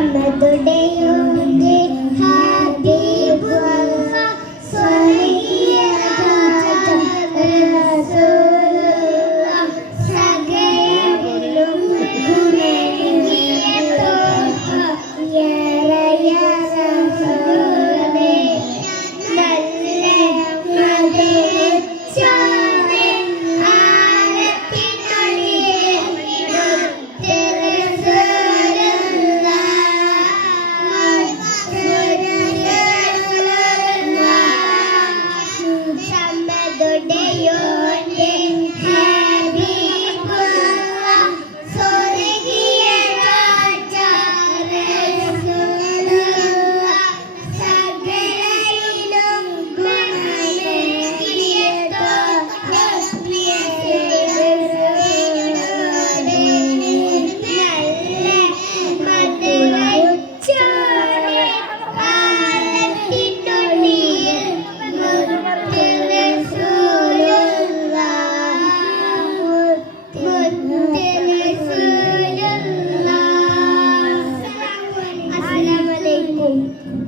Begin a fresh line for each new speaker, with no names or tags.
another day Mm-hmm.